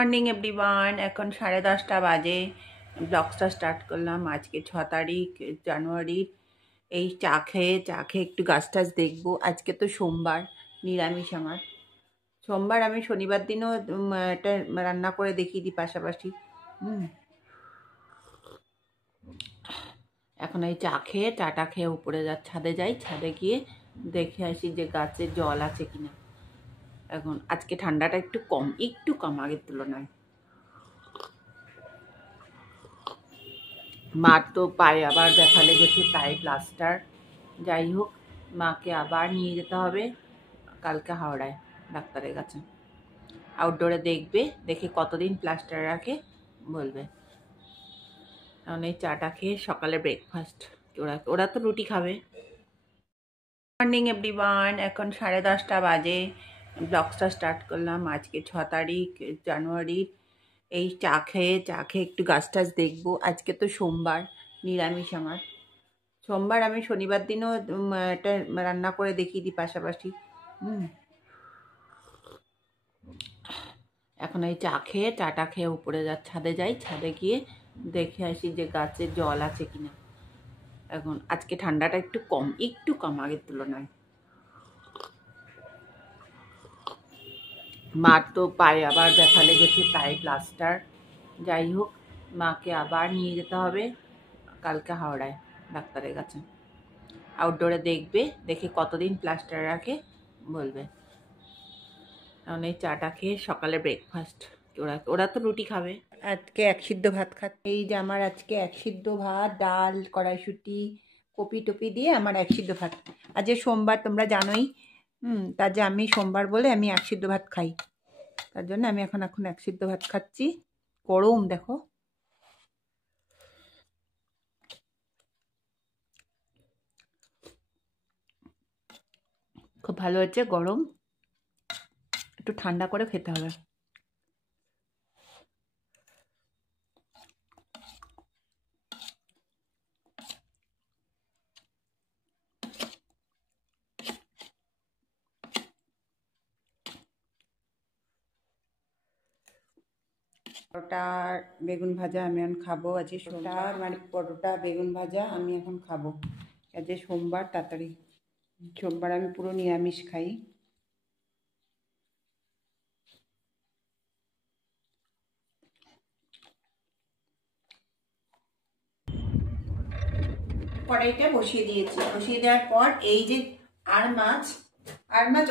Morning everyone, এখন 10:30 বাজে। ব্লগটা স্টার্ট করলাম আজকে 6 তারিখ জানুয়ারির। এই চা খেয়ে একটু গাছ টাছ দেখবো। আজকে তো সোমবার, নিরামিষ আমার। সোমবার আমি শনিবার দিনও এটা রান্না করে দেখিয়ে দিই পাশাপাশি। হুম এখন এই চাটা খেয়ে উপরে ছাদে যাই, ছাদে গিয়ে দেখে আসি যে গাছে জল আছে কিনা। এখন আজকে ঠান্ডাটা একটু কম আগের তুলনায়। মার তো পায়ে আবার ব্যথা লেগেছে, পায়ে প্লাস্টার। যাই হোক, মাকে আবার নিয়ে যেতে হবে কালকে হাওড়ায় ডাক্তারের কাছে। আউটডোরে দেখবে, দেখে কতদিন প্লাস্টার রাখে বলবে। কারণ এই চাটা খেয়ে সকালে ব্রেকফাস্ট, ওরা তো রুটি খাবে। মর্নিং এভরিওয়ান, এখন 10:30 বাজে। ব্লগটা স্টার্ট করলাম আজকে 6 তারিখ জানুয়ারির। এই চা খেয়ে একটু গাছ টাছ দেখবো। আজকে তো সোমবার, নিরামিষ আমার। সোমবার আমি শনিবার দিনও এটা রান্না করে দেখিয়ে দিই পাশাপাশি। হুম এখন এই চাটা খেয়ে উপরে ছাদে যাই, ছাদে গিয়ে দেখে আসি যে গাছে জল আছে কিনা। এখন আজকে ঠান্ডাটা একটু কম আগের তুলনায়। মার তো পায়ে আবার ব্যথা লেগেছে, পায়ে প্লাস্টার। যাই হোক, মাকে আবার নিয়ে যেতে হবে কালকে হাওড়ায় ডাক্তারের কাছে। আউটডোরে দেখবে, দেখে কতদিন প্লাস্টার রাখে বলবে। কারণ এই চাটা খেয়ে সকালে ব্রেকফাস্ট, ওরা তো রুটি খাবে। আজকে এক সিদ্ধ ভাত খাচ্ছে। এই যে আমার আজকে এক সিদ্ধ ভাত, ডাল, কড়াইশুঁটি, কপি টপি দিয়ে আমার এক সিদ্ধ ভাত। আজ যে সোমবার তোমরা জানোই। তার যে আমি সোমবার বলে আমি এক সিদ্ধ ভাত খাই, তার জন্য আমি এখন এক সিদ্ধ ভাত খাচ্ছি। গরম দেখো, খুব ভালো হচ্ছে। গরম, একটু ঠান্ডা করে খেতে হবে। পরোটা বেগুন ভাজা আমি এখন খাবো। আজকে সোমবার, মানে পরোটা বেগুন ভাজা আমি এখন খাবো। আজকে সোমবার, তাড়াতাড়ি। সোমবার আমি পুরো নিরামিষ খাই। কড়াইটা বসিয়ে দিয়েছি। বসিয়ে দেওয়ার পর এই যে আর মাছ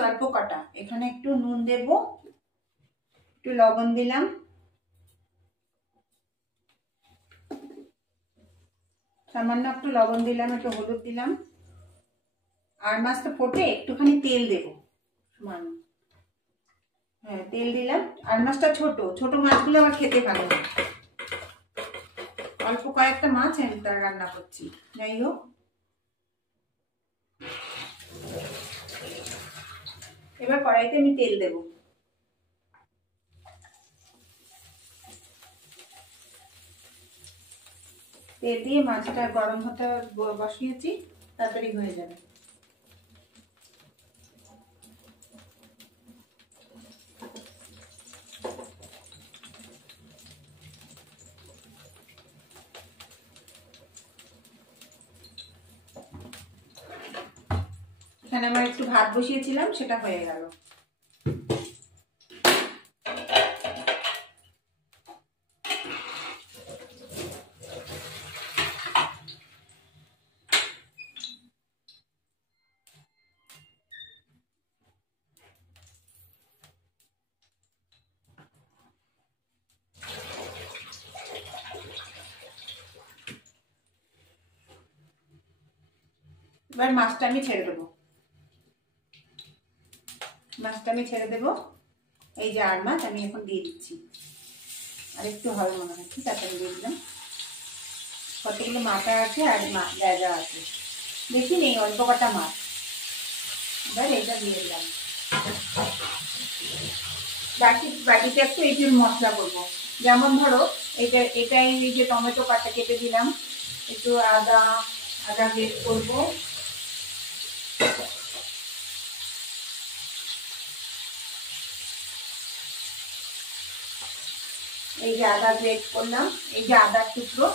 অল্প কাটা, এখানে একটু নুন দেব, একটু লবণ দিলাম, সামান্য একটু লবণ দিলাম, একটু হলুদ দিলাম। আর মাছটা ফোটে একটুখানি তেল দেব সামান্য। হ্যাঁ, তেল দিলাম। আর মাছটা ছোট ছোট মাছগুলো আমার খেতে ভালো লাগে। অল্প কয়েকটা মাছ আমি তার রান্না করছি। যাই হোক, এবার কড়াইতে আমি তেল দেব। তেল দিয়ে মাছটা গরম হতে বসিয়েছি, তাড়াতাড়ি হয়ে যাবে। এখানে আমার একটু ভাত বসিয়েছিলাম, সেটা হয়ে গেল। এবার মাছটা আমি ছেড়ে দেবো। এই যে আর মাছ আমি এখন দিয়ে দিচ্ছি। আর একটু হবে মনে হয়, ঠিক আছে, আমি দিয়ে দিলাম। কতগুলো মাথা আছে আর জায়গা আছে, বেশি নেই, অল্প কটা মাছ। এবার এটা দিয়ে দিলাম। বাটিতে একটু এই যে মশলা করবো। যেমন ধরো, এটাই এই যে টমেটো কাটা কেটে দিলাম, একটু আদা বের করবো, এই যে আদা গ্রেট করলাম, এই যে আদার টুকরো,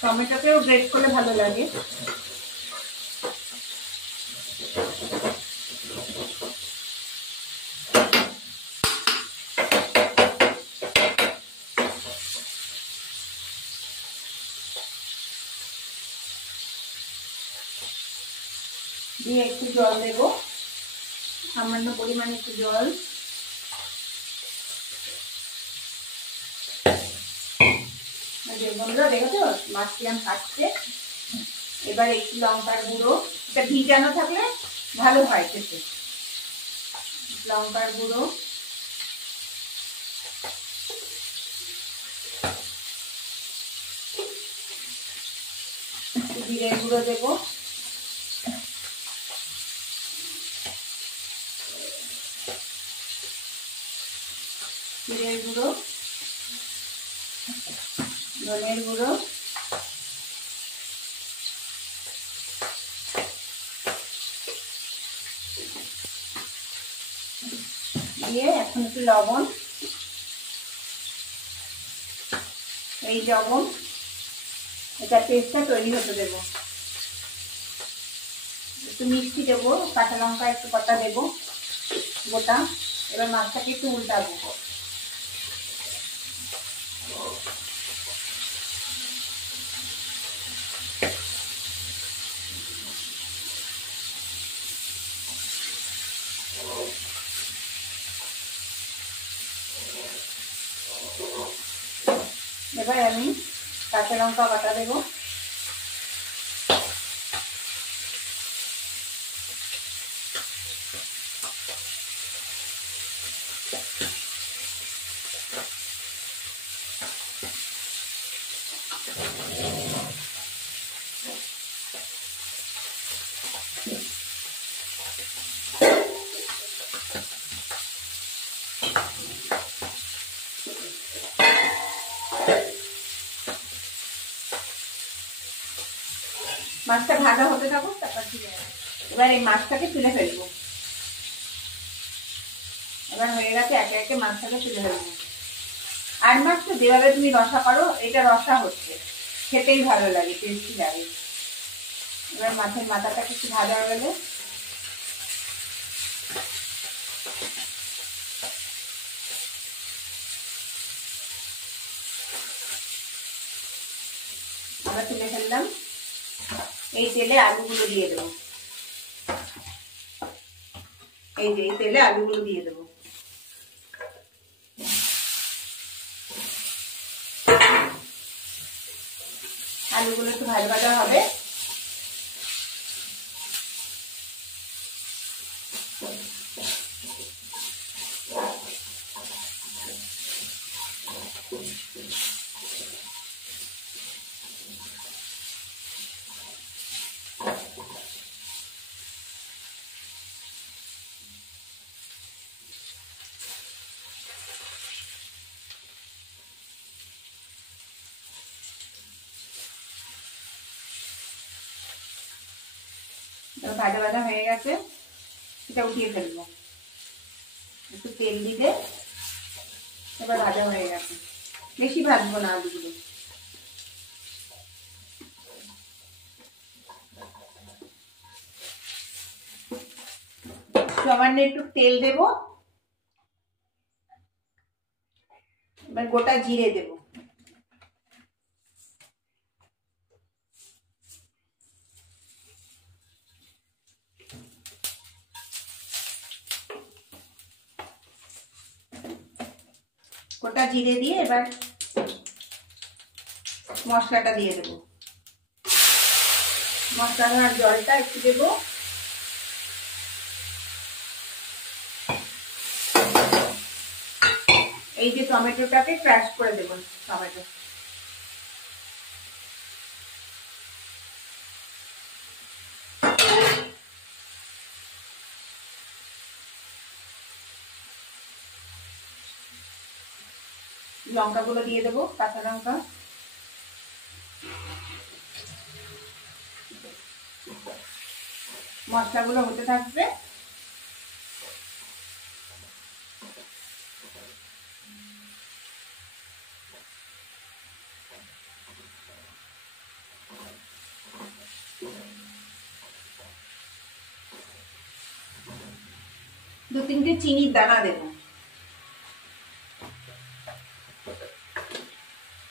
টমেটোকেও গ্রেট করলে ভালো লাগে। দিয়ে একটু জল দেব, সামান্য পরিমাণে একটু জল। বন্ধুরা দেখেছো মাছটি আমি কাটছে। এবার একটু লঙ্কার গুঁড়ো, এটা ভিজানো থাকলে ভালো হয় খেতে। লঙ্কার গুঁড়ো, জিরের গুঁড়ো দেবো, জিরের গুঁড়ো, ধনের গুঁড়ো, দিয়ে এখন একটু লবণ, এই লবণ, এটা পেস্টটা তৈরি হতে দেবো। একটু মিষ্টি দেবো, কাঁচা লঙ্কা একটু কটা দেবো গোটা। এবার মাছটাকে একটু উল্টাবো। এবার আমি কাঁচা লঙ্কা বাটা দেবো। মাছটা ভাজা হতে থাকুক, তারপর এবার এই মাছটাকে তুলে ফেলবো। এবার হয়ে গেছে, একে একে মাছটাকে তুলে ফেলবো। আর মাছ তো যেভাবে তুমি রসা করো, এটা রসা হচ্ছে, খেতেই ভালো লাগে, টেস্টি লাগে। এবার মাছের মাথাটা কিছু ভাজা হয়ে গেলে আমরা তুলে ফেললাম। এই তেলে আলুগুলো দিয়ে দেবো, এই যে এই তেলে আলুগুলো দিয়ে দেবো। আলুগুলো একটু ভাজা ভাজা হবে। ভাজা ভাজা হয়ে গেছে, এটা উঠিয়ে ফেলবো। একটু তেল দিলে এবার ভাজা হয়ে গেছে, বেশি ভাজবো না আলুগুলো। সামান্য একটু তেল দেব, এবার গোটা জিরে দেব, গোটা জিরে দিয়ে এবার মশলাটা দিয়ে দেবো। মশলার জলটা একটু দেবো। এই যে টমেটোটাকে ক্রাশ করে দেবো, টমেটো লঙ্কাগুলো দিয়ে দেবো, কাঁচা লঙ্কা, মশলাগুলো হতে থাকবে। একটুখানি চিনির দানা দেবো,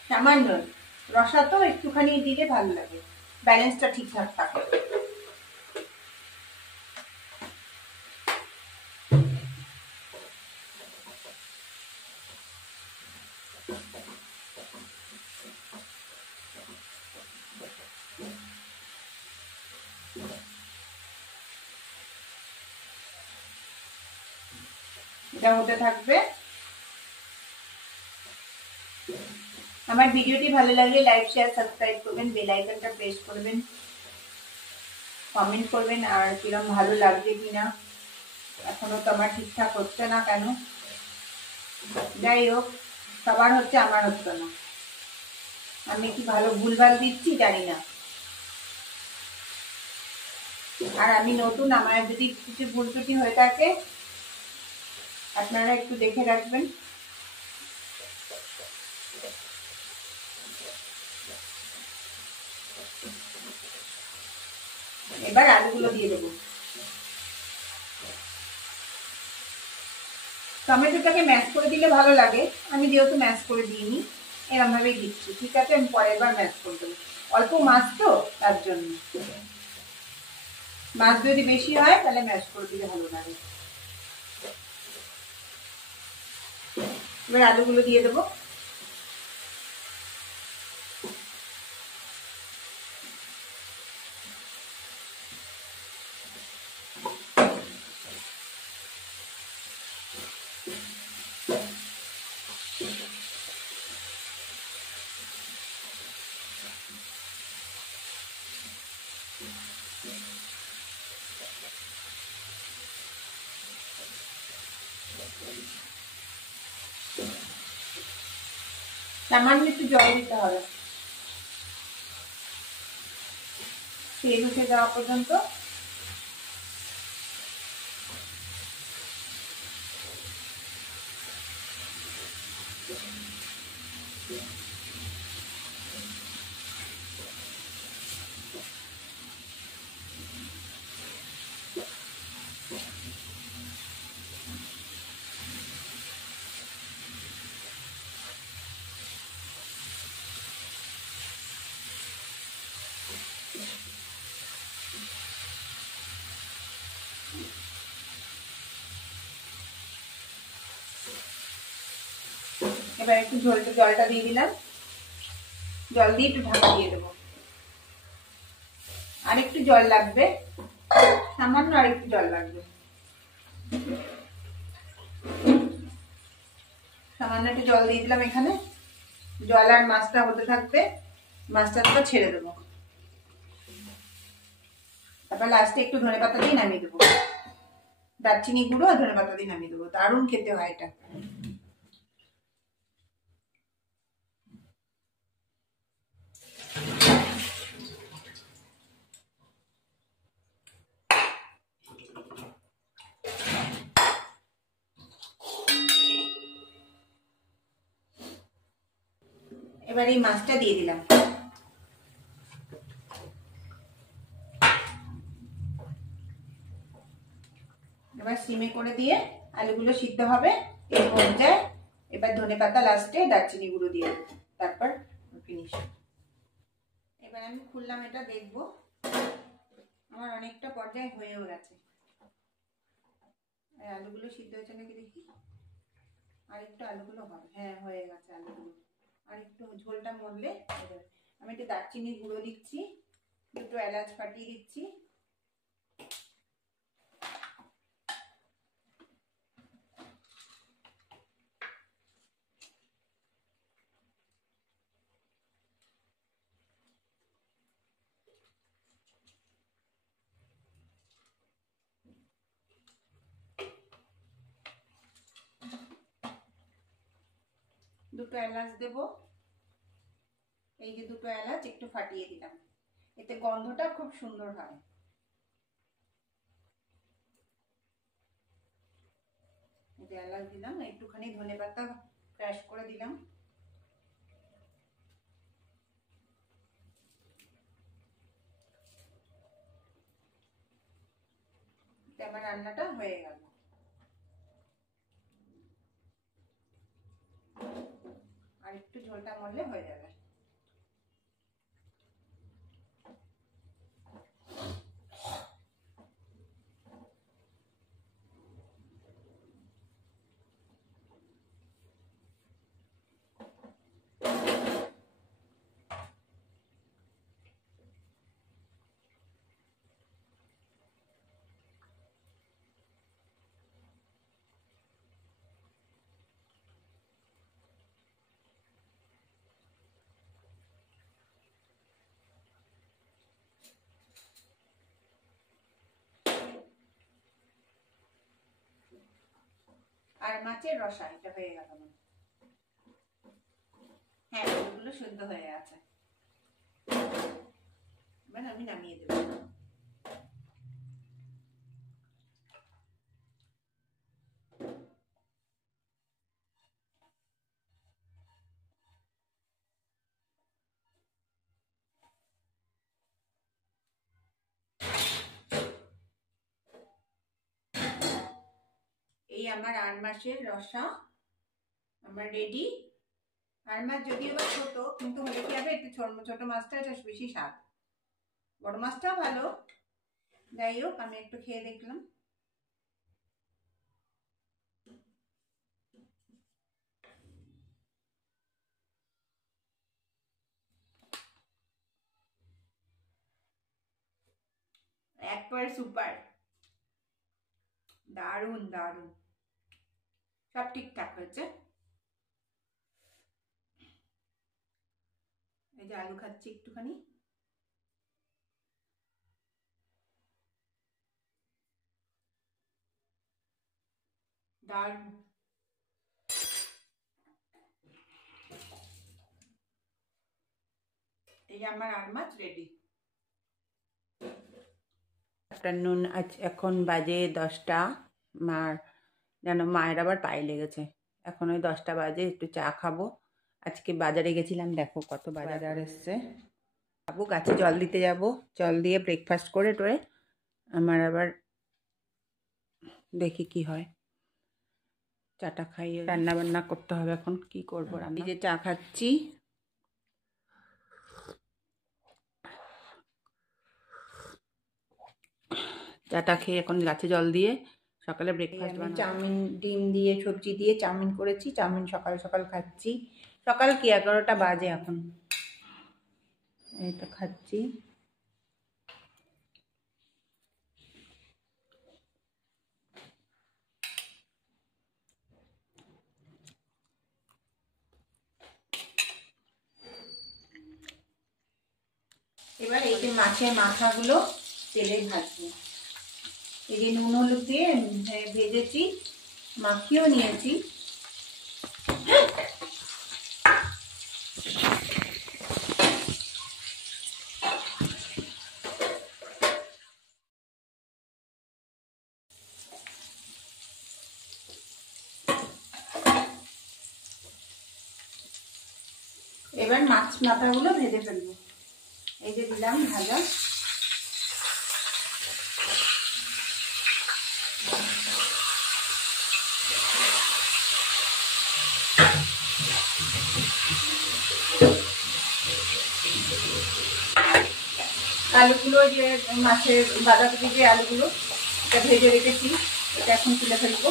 সামান্য। রসা তো একটুখানি দিলে ভালো লাগে, ব্যালেন্সটা ঠিকঠাক থাকে। এটা হতে থাকবে। আমার ভিডিওটি ভালো লাগলে লাইক শেয়ার সাবস্ক্রাইব করবেন, বেল আইকনটা প্রেস করবেন, কমেন্ট করবেন আর কিরম ভালো লাগছে কিনা। এখনো তো আমার ঠিকঠাক হচ্ছে না কেন, যাই হোক, সবার হচ্ছে, আমার হচ্ছে না। আমি কি ভালো ভুলভাল দিচ্ছি জানি না। আর আমি নতুন, আমার যদি কিছু ভুল ত্রুটি হয়ে থাকে আপনারা একটু দেখে রাখবেন। এবার আলুগুলো দিয়ে দেবো। টমেটোটাকে ম্যাশ করে দিলে ভালো লাগে, আমি যেহেতু ম্যাশ করে দিইনি, এরকম ভাবেই দিচ্ছি। ঠিক আছে, আমি পরের বার ম্যাশ করে দেবো। অল্প মাছ তো, তার জন্য। মাছ যদি বেশি হয় তাহলে ম্যাশ করে দিলে ভালো লাগে। এবার আলুগুলো দিয়ে দেবো। সামান্য একটু জল দিতে হবে, তেল উঠে যাওয়া পর্যন্ত। এবার একটু জলটা দিয়ে দিলাম, জল দিয়ে একটু ঢাকা দিয়ে দেবো। আর একটু জল লাগবে, সামান্য আর একটু জল লাগবে। সামান্য একটু জল দিয়ে দিলাম এখানে। জল আর মাছটা হতে থাকবে, মাছটা তো ছেড়ে দেবো। তারপর লাস্টে একটু ধনেপাতা দিয়ে নামিয়ে দেবো। দারচিনি গুঁড়ো আর ধনেপাতা দিয়ে নামিয়ে দেবো, দারুণ খেতে হয় এটা। এবার এই মাছটা দিয়ে দিলাম। এবার সিমে করে দিয়ে আলুগুলো সিদ্ধ হবে। এই পর্যায়ে এবার ধনেপাতা লাস্টে, দারচিনি গুঁড়ো দিয়ে দেবো, তারপর ফিনিশ। এবার আমি খুললাম, এটা দেখবো। আমার অনেকটা পর্যায়ে হয়েও গেছে। আলুগুলো সিদ্ধ হয়েছে নাকি দেখি। আর একটু আলুগুলো হয়, হ্যাঁ হয়ে গেছে আলুগুলো। আর একটু ঝোলটা মরলে আমি একটু দারচিনি গুঁড়ো দিচ্ছি, দুটো এলাচ ফাটিয়ে দিচ্ছি। দুটো এলাচ দেব, এই যে দুটো এলাচ একটু ফাটিয়ে দিলাম, এতে গন্ধটা খুব সুন্দর হয়। এতে এলাচ দিলাম, একটুখানি ধনেপাতা ক্রাশ করে দিলাম। আমার রান্নাটা হয়ে গেল। ঝোলটা মরলে হয়ে যাবে। আর মাছের রসা এটা হয়ে গেল। হ্যাঁ, ওগুলো শুদ্ধ হয়ে আছে। এবার আমি নামিয়ে দেব। এই আমার 8 মাসের রসা আমার রেডি। 8 মাস যদিও বা ছোট, কিন্তু হলে কি হবে, একটু ছোট মাছটা এটা বেশি স্বাদ, বড় মাছটাও ভালো। যাই হোক, আমি একটু খেয়ে দেখলাম। একবারে সুপার, দারুণ দারুণ, সব ঠিকঠাক হয়েছে। এই যে আলু খাচ্ছি একটুখানি। দারুণ। এই যে আমার 8 মাছ রেডি। আফটারনুন, আজ এখন বাজে 10টা। মার মায়ের আবার পায়ে লেগেছে। এখন ওই 10টা বাজে, একটু চা খাবো। আজকে বাজারে গেছিলাম, দেখো কত বাজার এসছে। যাবো, গাছে জল দিতে যাব, জল দিয়ে ব্রেকফাস্ট করে টোরে আমার আবার দেখি কি হয়। চাটা খাইয়ে রান্না বান্না করতে হবে। এখন কি করবো রান্না। যে চা খাচ্ছি, চাটা খেয়ে এখন গাছে জল দিয়ে সকালে ব্রেকফাস্ট বানাবো। চাউমিন, ডিম দিয়ে সবজি দিয়ে চাউমিন করেছি। চাউমিন সকাল সকাল খাচ্ছি। সকাল কি 11টা বাজে এখন। এই তো খাচ্ছি। এবার এই যে মাছের মাথাগুলো তেলে ভাজবো। এই যে নুন হলুদ দিয়ে ভেজেছি, মাখিয়েও নিয়েছি। এবার মাছ মাথাগুলো ভেজে ফেলবো। এই যে দিলাম ভাজা। আলুগুলো, যে মাছের বাঁধাকপি যে আলুগুলো এটা ভেজে রেখেছি, এটা এখন তুলে ফেলবো।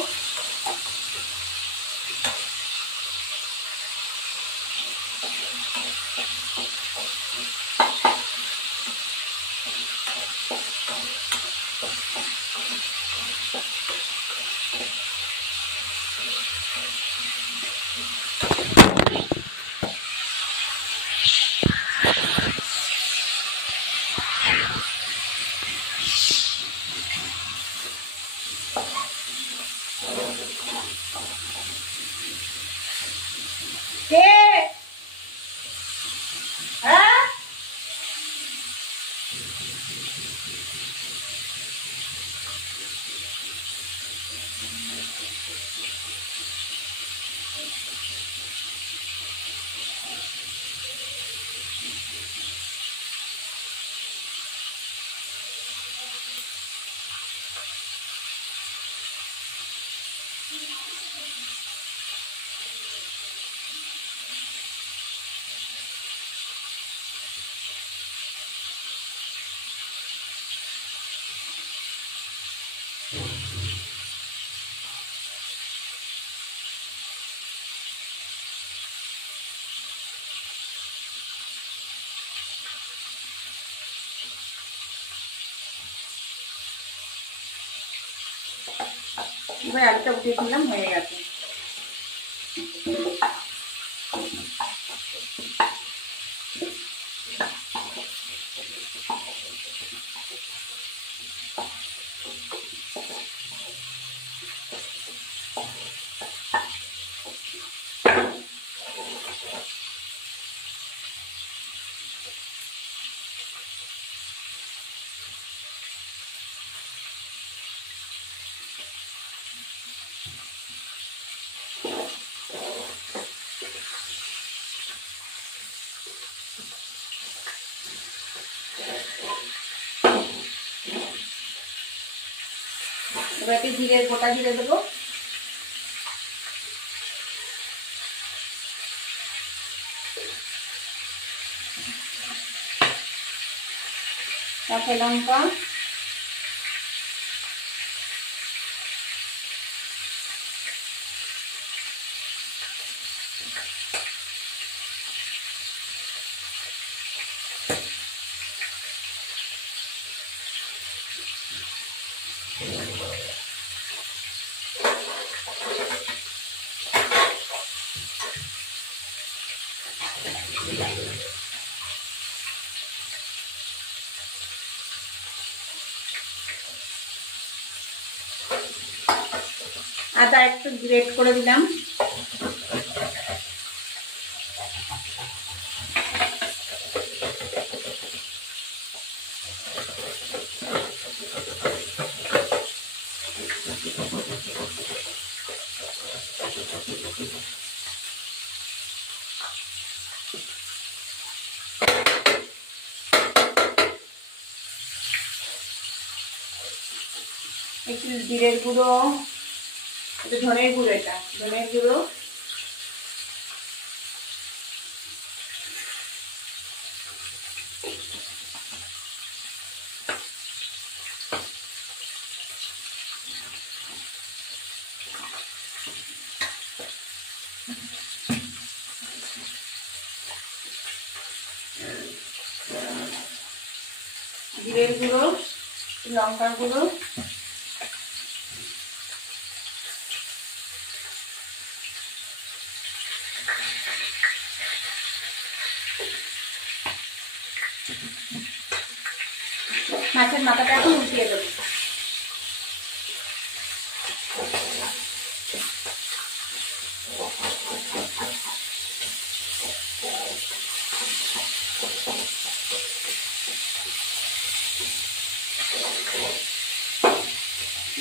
এবার আলুটা উঠিয়ে দিলাম, হয়ে গেছে। এবার একটু জিরে, গোটা জিরে দেবো। কাঁচা লঙ্কা, আদা একটু গ্রেট করে দিলাম। একটু জিরের গুঁড়ো, একটু ধনের গুঁড়ো, এটা ধনের গুঁড়ো, জিরের গুঁড়ো, লঙ্কার গুঁড়ো, মাছের মাথাটা এখন উঠিয়ে দেবো।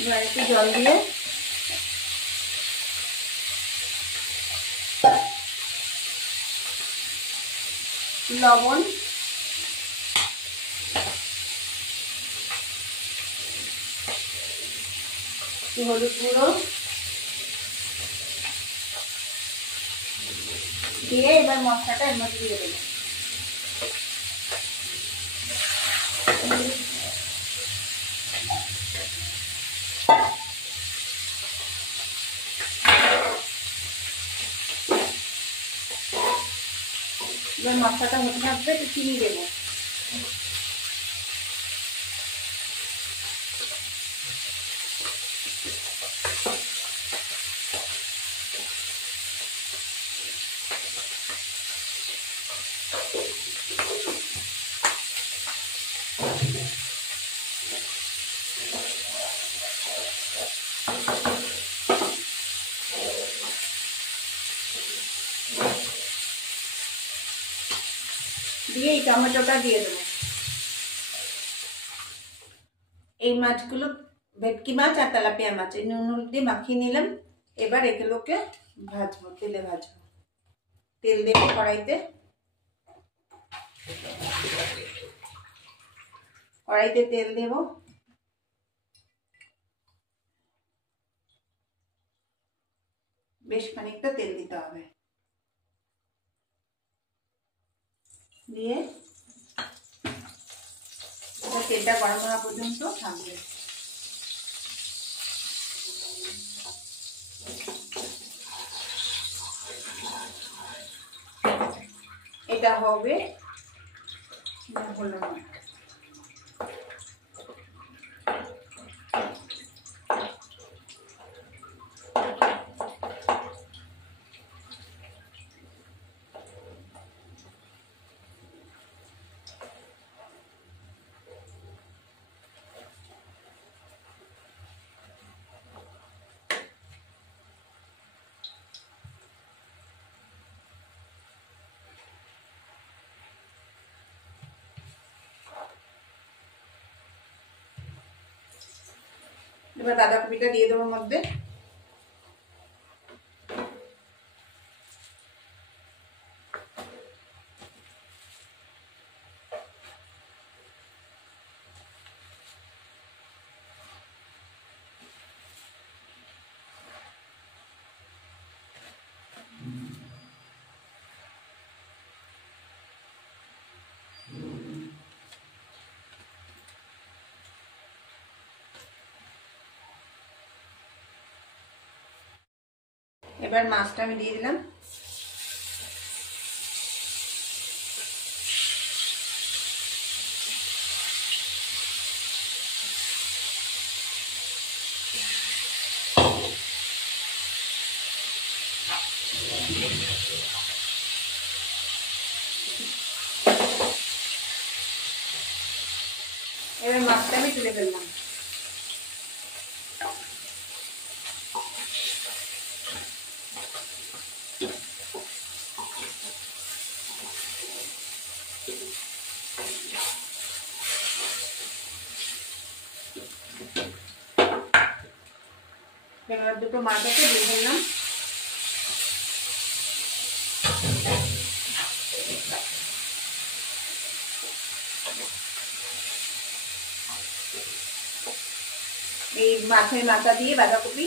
এবার একটু জল দিয়ে লবণ, হলুদ গুঁড়ো দিয়ে এবার মশলাটা এর মধ্যে দিয়ে দেবো। এবার মশলাটা হতে থাকবে, একটু চিনি দেবো। দিয়ে এই টমেটোটা দিয়ে দেবো। এই মাছগুলো ভেটকি মাছ আর তেলাপিয়া মাছ এই নুন হলুদ দিয়ে মাখিয়ে নিলাম। এবার এগুলোকে ভাজবো, তেলে ভাজবো। তেল দেবো কড়াইতে, কড়াইতে তেল দেবো। বেশ খানিকটা তেল দিতে হবে, দিয়ে তেলটা গরম হওয়া পর্যন্ত থাকবে। এটা হবে হলো না, এবার বাঁধাকপিটা দিয়ে দেবো মধ্যে। এবার মাছটা আমি দিয়ে দিলাম। এবার মাছটা আমি তুলে ফেললাম। এবার দুটো মাছ আছে দিয়ে দিলাম। এই মাছের মাথা দিয়ে বাঁধাকপি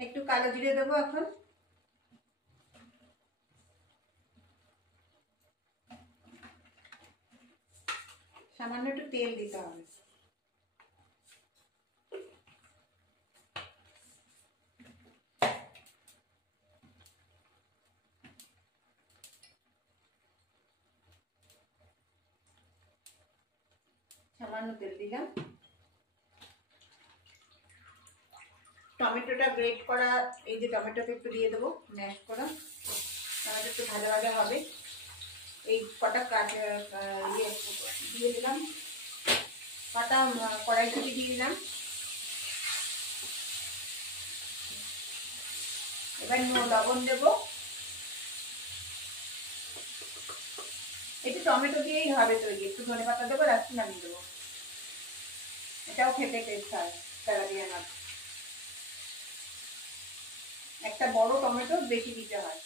একটু কালো জিরে দেবো এখন। সামান্য একটু তেল দিতে হবে। সামান্য তেল দিলাম। টমেটোটা গ্রেট করা, এই যে টমেটোটা একটু দিয়ে দেবো ম্যাশ করা, তাহলে একটু ভাজা ভাজা হবে। এই কটা ইয়ে দিয়ে দিলাম, কটা কড়াইশুঁটি দিয়ে দিলাম। এবার লবণ দেবো। একটু টমেটো দিয়েই হবে তৈরি, একটু ধনে পাতা দেবো, রাখছি নামিয়ে দেবো। এটাও খেতে টেস্ট হয় তেলাপিয়া মাছ। একটা বড় টমেটো বেশি দিতে হয়।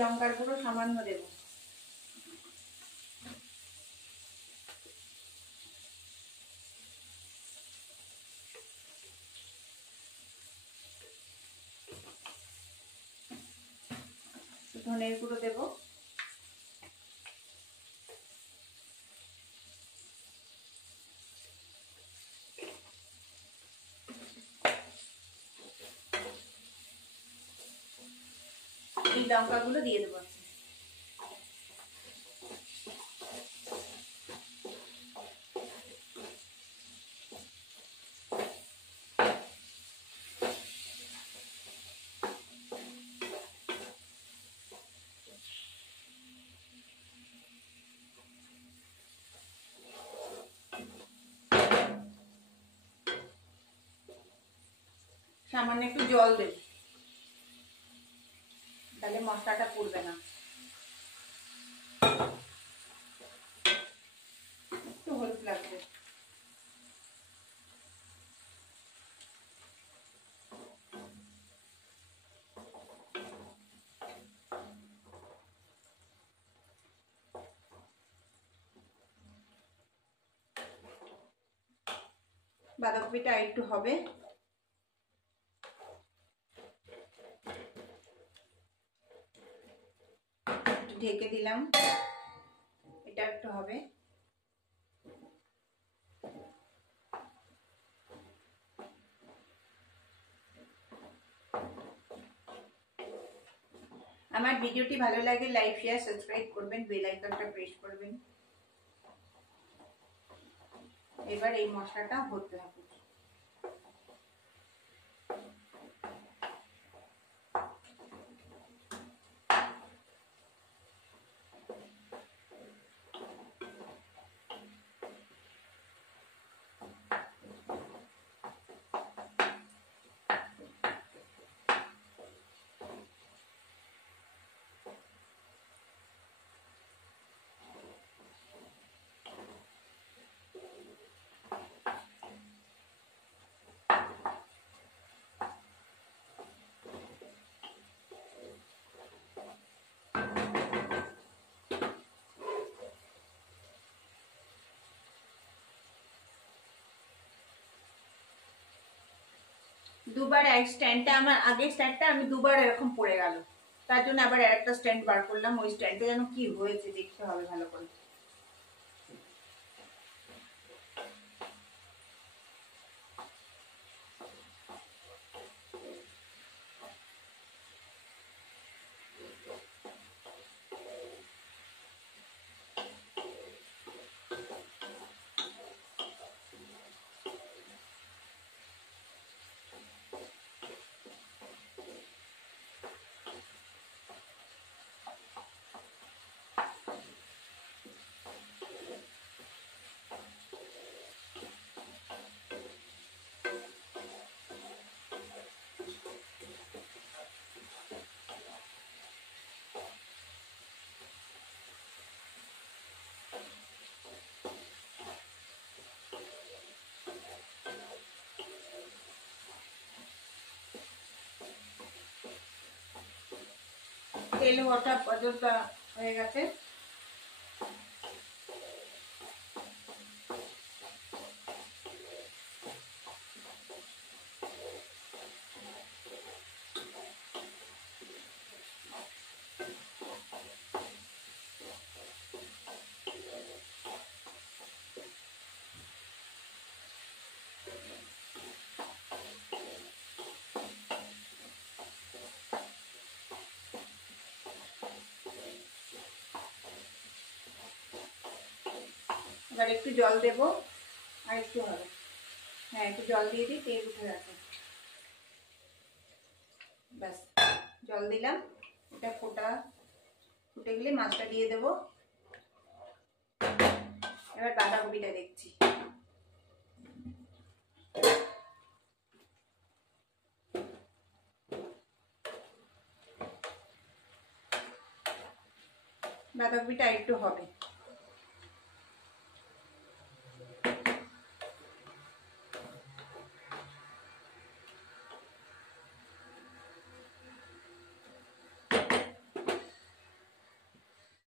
লঙ্কার গুঁড়ো সামান্য দেবো। ধনের গুঁড়ো দেবো। এই লঙ্কাগুলো দিয়ে দেবো। সামান্য একটু জল দেব, তাহলে মশলাটা পুড়বে না। একটু হলুদ লাগবে। বাঁধাকপিটা একটু হবে। ঢেকে দিলাম, এটা একটু হবে। আমার ভিডিওটি ভালো লাগে লাইক শেয়ার সাবস্ক্রাইব করবেন, বেল আইকনটা প্রেস করবেন। এবার এই মশলাটা হতে হবে। দুবার এক স্ট্যান্ডটা আমার আগের স্ট্যান্ডটা আমি দুবার এরকম পড়ে গেল, তার জন্য আবার আরেকটা স্ট্যান্ড বার করলাম। ওই স্ট্যান্ডটা যেন কি হয়েছে দেখতে হবে ভালো করে। তেল ওঠা পর্যন্ত হয়ে গেছে। এবার একটু জল দেব, আর একটু হবে, হ্যাঁ একটু জল দিয়ে দিই, তেল উঠে গেছে। ব্যাস জল দিলাম, এটা ফুটে গেলে মাছটা দিয়ে দেব। এবার বাঁধাকপিটা দেখছি। বাঁধাকপিটা একটু হবে।